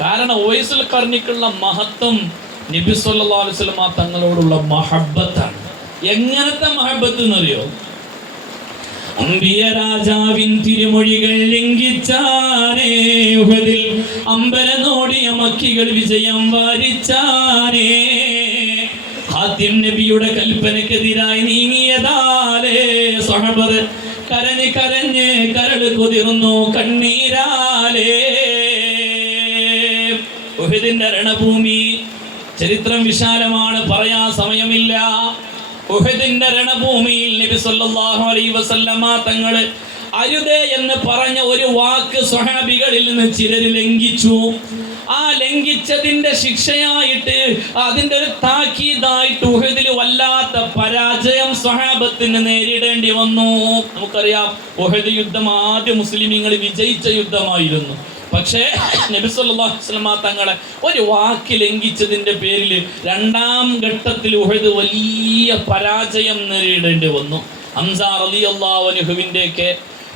കാരണം ഓയിസുൽ കർണിക്കുള്ള മഹത്വം നബി സല്ലല്ലാഹു അലൈഹി വസല്ലമ തങ്ങളോടുള്ള മഹബത്താണ്. എങ്ങനത്തെ മഹബത്ത് എന്നറിയോ? അമ്പിയ രാജാവിൻ തിരുമൊഴികൾ ലംഘിച്ചാനേ ഉഹദിൽ അമ്പലനോടിയ മക്കികൾ വിജയം വാരിച്ചാനേ. ആദ്യം നബിയുടെ കൽപ്പനക്കെതിരായി നീങ്ങിയതാലേ സഹബർ കരഞ്ഞ് കരഞ്ഞ് കരട് കുതിർന്നു കണ്ണീരാലേ. ഉഹദിന്റെ രണഭൂമി ചരിത്രം വിശാലമാണ് പറയാൻ സമയമില്ല. ഉഹദിന്റെ രണഭൂമിയിൽ നബി സല്ലല്ലാഹു അലൈഹി വസല്ലമ തങ്ങൾ അരുതേ എന്ന് പറഞ്ഞ ഒരു വാക്ക് സ്വഹാബികളിൽ നിന്ന് ചിലർ ലംഘിച്ചു. ആ ലംഘിച്ചതിന്റെ ശിക്ഷയായിട്ട് അതിന്റെ ഒരു താക്കീതായിട്ട് ഉഹദിൽ വല്ലാത്ത പരാജയം സ്വഹാബത്തിന് നേരിടേണ്ടി വന്നു. നമുക്കറിയാം ഉഹദ് യുദ്ധം ആദ്യ മുസ്ലിമീങ്ങൾ വിജയിച്ച യുദ്ധമായിരുന്നു. പക്ഷേ നബി സല്ലല്ലാഹു അലൈഹി വസല്ലമ തങ്ങളെ ഒരു വാക്ക് ലംഘിച്ചതിന്റെ പേരിൽ രണ്ടാം ഘട്ടത്തിൽ ഉഹദ് വലിയ പരാജയം നേരിടേണ്ടി വന്നു. അംസാർ അലി അള്ളാഹുവിന്റെയൊക്കെ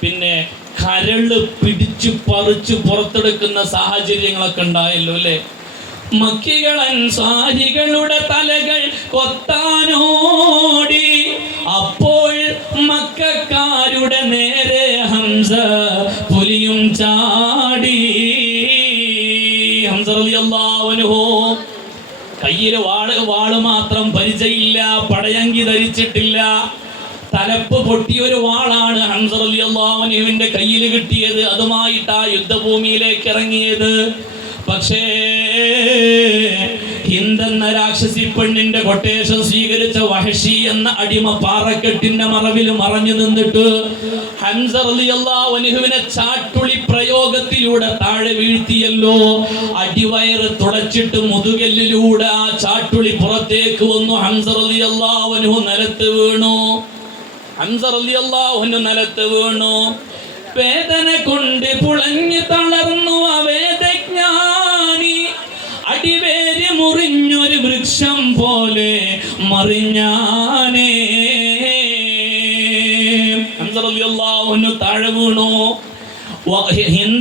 പിന്നെ കരൾ പിടിച്ചു പറിച്ചു പുറത്തെടുക്കുന്ന സാഹചര്യങ്ങളൊക്കെ ഉണ്ടായല്ലോ അല്ലേ? മക്കികളൻ അൻസാരികളുടെ തലകൾ കൊത്താനോടി. അപ്പോൾ മക്കാരുടെ നേരെ ഹംസ പുലിയും ചാടി കയ്യിൽ വാൾ വാൾ മാത്രം പരിചയമില്ല പടയങ്കി ധരിച്ചിട്ടില്ല. തലപ്പ് പൊട്ടിയ ഒരു വാളാണ് ഹംസർ അലി അള്ളാഹുവിന്റെ കയ്യിൽ കിട്ടിയത്. അതുമായിട്ട് യുദ്ധഭൂമിയിലേക്ക് ഇറങ്ങിയത്. പക്ഷേ ഹിന്ദെന്ന രാക്ഷസി പെണ്ണിന്റെ കൊട്ടേഷൻ സ്വീകരിച്ച വഹഷി എന്ന അടിമ പാറക്കെട്ടിന്റെ മറവിൽ മറഞ്ഞു നിന്നിട്ട് അള്ളാഹുവിനെ ചാട്ടുളി പ്രയോഗത്തിലൂടെ താഴെ വീഴ്ത്തിയല്ലോ. അടിവയറ് തുടച്ചിട്ട് മുതുകല്ലിലൂടെ ആ ചാട്ടുളി പുറത്തേക്ക് വന്നു. അള്ളാഹുനു നിലത്ത് വീണു. അള്ളാഹുനു നിലത്ത് വീണു. വേദന കൊണ്ട് പുളഞ്ഞു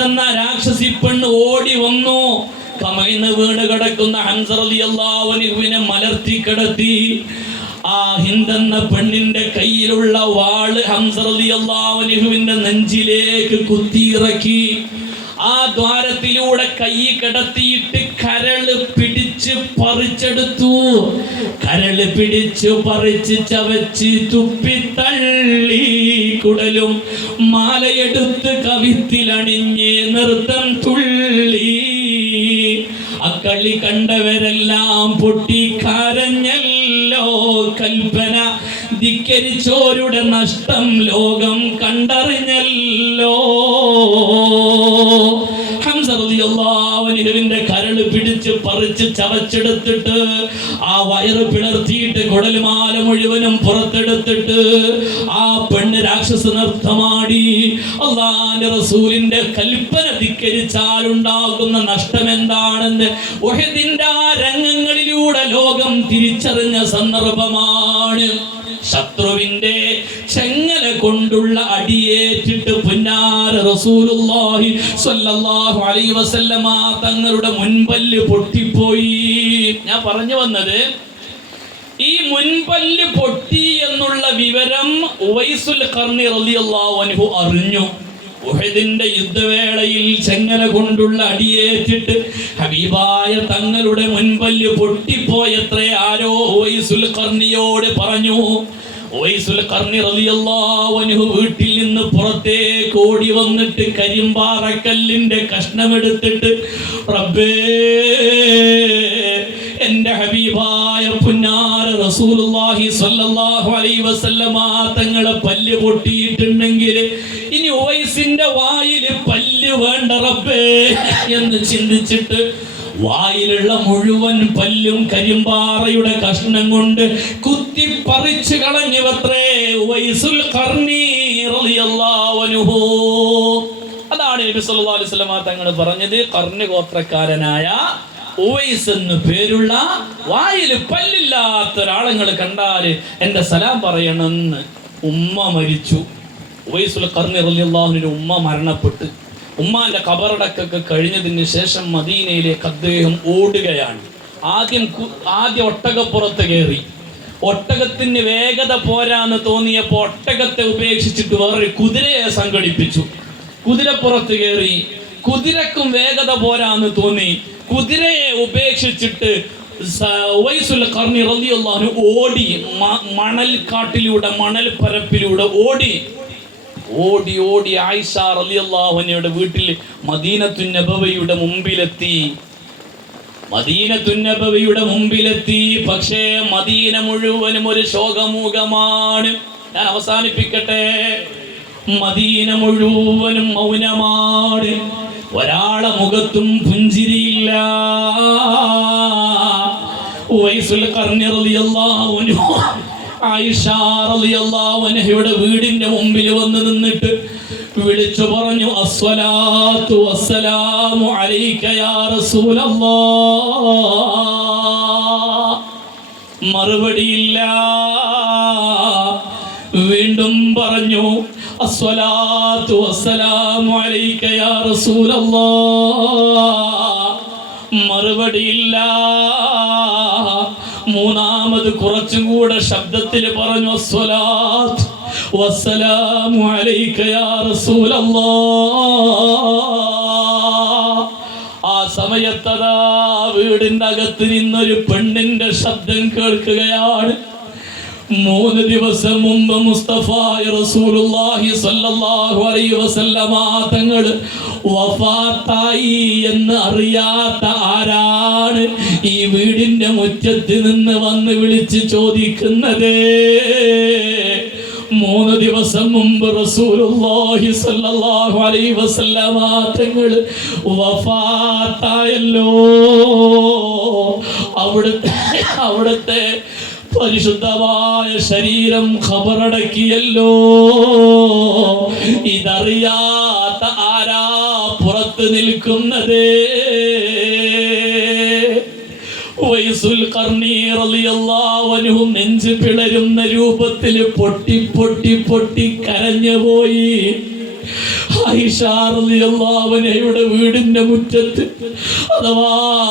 ഹിന്ദെന്ന രാക്ഷസി പെണ്ണ് ഓടി വന്നു. കമഴ്ന്ന് വീണ് കിടക്കുന്ന ഹൻസർ അലി അള്ളാഹുവിനെ മലർത്തി കിടത്തി. ആ ഹിന്ദെന്ന പെണ്ണിന്റെ കയ്യിലുള്ള വാൾ ഹംസർ അലി അള്ളാഹുവിന്റെ നെഞ്ചിലേക്ക് കുത്തിയിറക്കി. ആ ദ്വാരത്തിലൂടെ കൈ കിടത്തിയിട്ട് കരൾ പറിച്ചെടുത്തു. കരൾ പിടിച്ചു പറിച്ച് ചവച്ച് തുപ്പി തള്ളി കുടലും മാലയെടുത്ത് കവിത്തിലണിഞ്ഞ് നൃത്തം തുള്ളി. അക്കളി കണ്ടവരെല്ലാം പൊട്ടി കരഞ്ഞല്ലോ. കൽപ്പന ധിക്കരിച്ചോരുടെ നഷ്ടം ലോകം പറിച്ച് ചവച്ചെടുത്തിട്ട് ആ വയറ് പിളർത്തിയിട്ട് കുടൽമാല മുഴുവനും പുറത്തെടുത്തിട്ട് ആ പെണ്ണ് രാക്ഷസ നൃത്തമാടി അള്ളാന്റെ റസൂലിന്റെ കൽപ്പന ധിക്കരിച്ചാൽ ഉണ്ടാകുന്ന നഷ്ടം എന്താണെന്ന് ഒഹദിന്റെ ആ രംഗങ്ങളിലൂടെ ലോകം തിരിച്ചറിഞ്ഞ സന്ദർഭമാണ്. ശത്രുവിന്റെ ചെങ്ങല കൊണ്ടുള്ള അടിയേറ്റിട്ട് പുന്നാറ് റസൂലുള്ളാഹി സ്വല്ലല്ലാഹു അലൈഹി വസല്ലമ തങ്ങളുടെ മുൻപല്ല് പൊട്ടിപ്പോയി. ഞാൻ പറഞ്ഞു വന്നത് ഈ മുൻപല്ല് പൊട്ടി എന്നുള്ള വിവരം ഉവൈസുൽ റളിയല്ലാഹു അൻഹു അറിഞ്ഞു. ഉഹദിന്റെ യുദ്ധവേളയിൽ ചെങ്ങല കൊണ്ടുള്ള അടിയേറ്റിട്ട് ഹബീബായ തങ്ങളുടെ മുൻപല്ല് പൊട്ടിപ്പോയത്രേ ആരോ ഓയിസുൽ കർണിയോട് പറഞ്ഞു. ഓയിസുൽ കർണി അൻഹു വീട്ടിൽ നിന്ന് പുറത്തേക്ക് ഓടി വന്നിട്ട് കരിമ്പാറക്കല്ലിന്റെ കഷ്ണമെടുത്തിട്ട് റബ്ബേ എന്റെ ഹബീബായ പുന്നാര റസൂലുള്ളാഹി സ്വല്ലല്ലാഹു അലൈഹി വസല്ലമ തങ്ങളെ പല്ല് പൊട്ടിയിട്ടുണ്ടെങ്കിൽ ഇനി ഓയിസിന്റെ വായിൽ പല്ല് വേണ്ട റബ്ബേ എന്ന് ചിന്തിച്ചിട്ട് വായിലുള്ള മുഴുവൻ പല്ലും കരിമ്പാറയുടെ കഷ്ണം കൊണ്ട് കുത്തി പറിച്ചു കളഞ്ഞുവത്രേ ഉവൈസുൽ ഖർണി റളിയല്ലാഹു അതാണ് നബി സല്ലല്ലാഹു അലൈഹി വസല്ലമ തങ്ങൾ പറഞ്ഞത്. കർണി ഗോത്രക്കാരനായ ഉവൈസ് എന്ന് പേരുള്ള വായിൽ പല്ലില്ലാത്ത ഒരാളങ്ങൾ കണ്ടാൽ എന്റെ സലാം പറയണമെന്ന് ഉമ്മ മരിച്ചു. ഉവൈസുൽ കർണി റളിയല്ലാഹുവിന്റെ ഉമ്മ മരണപ്പെട്ട്. ഉമ്മാന്റെ കബറടക്കൊക്കെ കഴിഞ്ഞതിന് ശേഷം മദീനയിലേക്ക് അദ്ദേഹം ഓടുകയാണ്. ആദ്യം ആദ്യം ഒട്ടകപ്പുറത്ത് കയറി. ഒട്ടകത്തിന് വേഗത പോരാന്ന് തോന്നിയപ്പോൾ ഒട്ടകത്തെ ഉപേക്ഷിച്ചിട്ട് വേറൊരു കുതിരയെ സംഘടിപ്പിച്ചു. കുതിരപ്പുറത്ത് കയറി കുതിരക്കും വേഗത പോരാന്ന് തോന്നി. കുതിരയെ ഉപേക്ഷിച്ചിട്ട് ഓടി മണൽക്കാട്ടിലൂടെ മണൽ പരപ്പിലൂടെ ഓടി. ഓടി ഓടി ആയിഷ റളിയല്ലാഹുവിനയുടെ വീട്ടിൽ മദീനത്തു നബവയുടെ മുമ്പിലെത്തി. മദീനത്തു നബവയുടെ മുമ്പിലെത്തി. പക്ഷേ മദീന മുഴുവനും ഒരു ശോകമൂകമാണ്. ഞാൻ അവസാനിപ്പിക്കട്ടെ. മദീന മുഴുവനും മൗനമാണ്. ഒരാളെ മുഖത്തും പുഞ്ചിരിയില്ല. ഉവൈസുൽ ഖർനി റളിയല്ലാഹു അൻഹു ആയിഷ റളിയല്ലാഹു അൻഹയുടെ വീടിന്റെ മുമ്പിൽ വന്ന് നിന്നിട്ട് വിളിച്ചു പറഞ്ഞു അസ്സലാത്തു വസ്സലാമു അലൈക യാ റസൂലല്ലാഹ് മറുപടിയില്ല. അസ്സലാത്തു അസ്സലാമു അലൈക യാ റസൂലല്ലാഹ് മറുപടിയില്ല. മൂന്നാമത് കുറച്ചും കൂടെ ശബ്ദത്തിൽ പറഞ്ഞു അസ്സലാത്ത് വസ്സലാമു അലൈക യാ റസൂലല്ലാഹ് ആ സമയത്തതാ വീടിന്റെ അകത്ത് നിന്നൊരു പെണ്ണിന്റെ ശബ്ദം കേൾക്കുകയാണ്. മൂന്ന് ദിവസം മുമ്പ് മുസ്തഫായ റസൂലുള്ളാഹി സല്ലല്ലാഹു അലൈഹി വസല്ലമ തങ്ങൾ വഫാത്തായി എന്ന് അറിയാത്ത ആരാണ് ഈ വീടിന്റെ മുറ്റത്ത് നിന്ന് വന്ന് വിളിച്ച് ചോദിക്കുന്നത്? മൂന്ന് ദിവസം മുമ്പ് റസൂലുള്ളാഹി സല്ലല്ലാഹു അലൈഹി വസല്ലമ തങ്ങൾ വഫാത്തായല്ലോ. അവിടുത്തെ അവിടുത്തെ പരിശുദ്ധമായ ശരീരം ഖബറടക്കിയല്ലോ. ഇതറിയാത്ത ആരാ പുറത്ത് നിൽക്കുന്നത്? നെഞ്ച് പിളരുന്ന രൂപത്തിൽ പൊട്ടി പൊട്ടി പൊട്ടി കരഞ്ഞു റളിയല്ലാഹു വീടിന്റെ മുറ്റത്ത് അഥവാ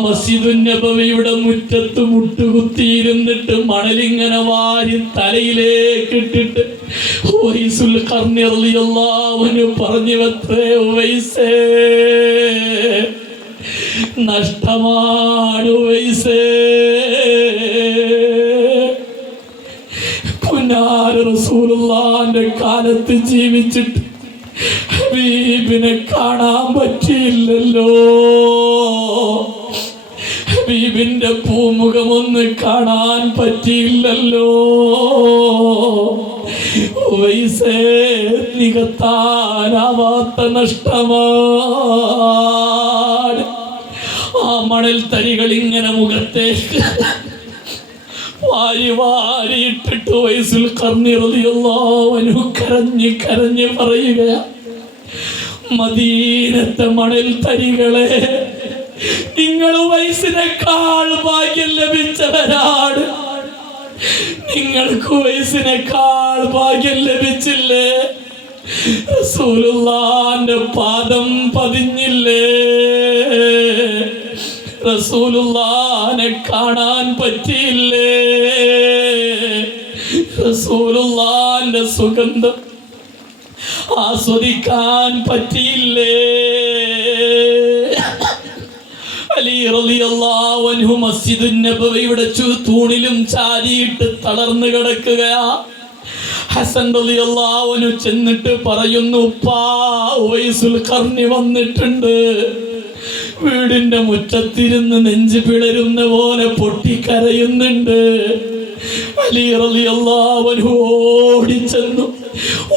മസ്ജിദുൻ നബവിയുടെ മുറ്റത്ത് മുട്ടുകുത്തിയിരുന്നിട്ട് മണലിങ്ങനെ വാരി തലയിലേക്ക് ഇട്ടിട്ട് വൈസുൽ റളിയല്ലാഹു പറഞ്ഞു വെത്രേ വൈസേ നഷ്ടമാണ് വൈസേ പുന്നാര റസൂലുള്ളാന്റെ കാലത്ത് ജീവിച്ചിട്ട് ഹബീബിനെ കാണാൻ പറ്റിയില്ലല്ലോ. ഹബീബിന്റെ പൂമുഖമൊന്ന് കാണാൻ പറ്റിയില്ലല്ലോ. വയസ്സേ നികത്താനാവാത്ത നഷ്ടമാണ്. ആ മണൽ തരികൾ ഇങ്ങനെ മുഖത്തേക്ക് വാരി വാരിയിട്ടിട്ട് വയസ്സിൽ കർണിറുതിയുള്ളവനു കരഞ്ഞ് കരഞ്ഞ് പറയുകയാ മദീനത്തെ മണൽ തരികളെ നിങ്ങൾ വയസ്സിനേക്കാൾ ഭാഗ്യം ലഭിച്ചവരാണ്. നിങ്ങൾക്ക് വയസ്സിനേക്കാൾ ഭാഗ്യം ലഭിച്ചില്ലേ? റസൂലുള്ളാന്റെ പാദം പതിഞ്ഞില്ലേ? റസൂലുള്ളാനെ കാണാൻ പറ്റിയില്ലേ? റസൂലുള്ളാന്റെ സുഗന്ധം ആസ്വദിക്കാൻ പറ്റിയില്ലേ? അലി റളിയല്ലാഹു അൻഹു മസ്ജിദുൻ നബവിയുടെ തൂണിലും ചാരിയിട്ട് തളർന്നു കിടക്കുകയാ ഹസൻ റളിയല്ലാഹു ചെന്നിട്ട് പറയുന്നു ഉപ്പാ ഉവൈസുൽ ഖർണി വന്നിട്ടുണ്ട്. വീടിന്റെ മുറ്റത്തിരുന്ന് നെഞ്ചു പിളരുന്ന പോലെ പൊട്ടിക്കരയുന്നുണ്ട്. ഓടിച്ചെന്നു.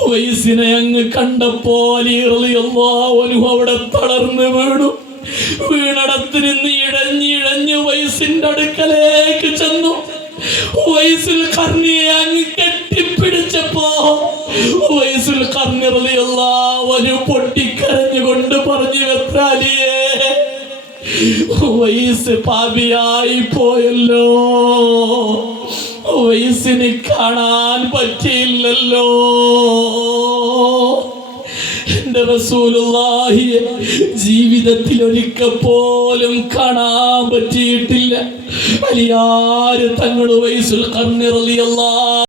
ഉവൈസിനെ അങ്ങ് കണ്ടപ്പോ അലി റളിയല്ലാഹു അൻഹു അവിടെ തളർന്നു വീണു. വീണടത്ത് നിന്ന് ഇഴഞ്ഞിഴഞ്ഞ് വയസ്സിന്റെ അടുക്കലേക്ക് ചെന്നു. വയസ്സിൽ കർണിയെ അങ്ങ് കെട്ടിപ്പിടിച്ചപ്പോ വയസ്സിൽ കർണിറിയല്ലാവനു പൊട്ടിക്കരഞ്ഞുകൊണ്ട് വയസ്സ് പാപിയായി പോയല്ലോ. വയസ്സിന് കാണാൻ പറ്റിയില്ലല്ലോ. ജീവിതത്തിൽ ഒരിക്കൽ പോലും കാണാൻ പറ്റിയിട്ടില്ല. വലിയാര് തങ്ങൾ വയസ്സുൽ കർണി റളിയല്ലാഹു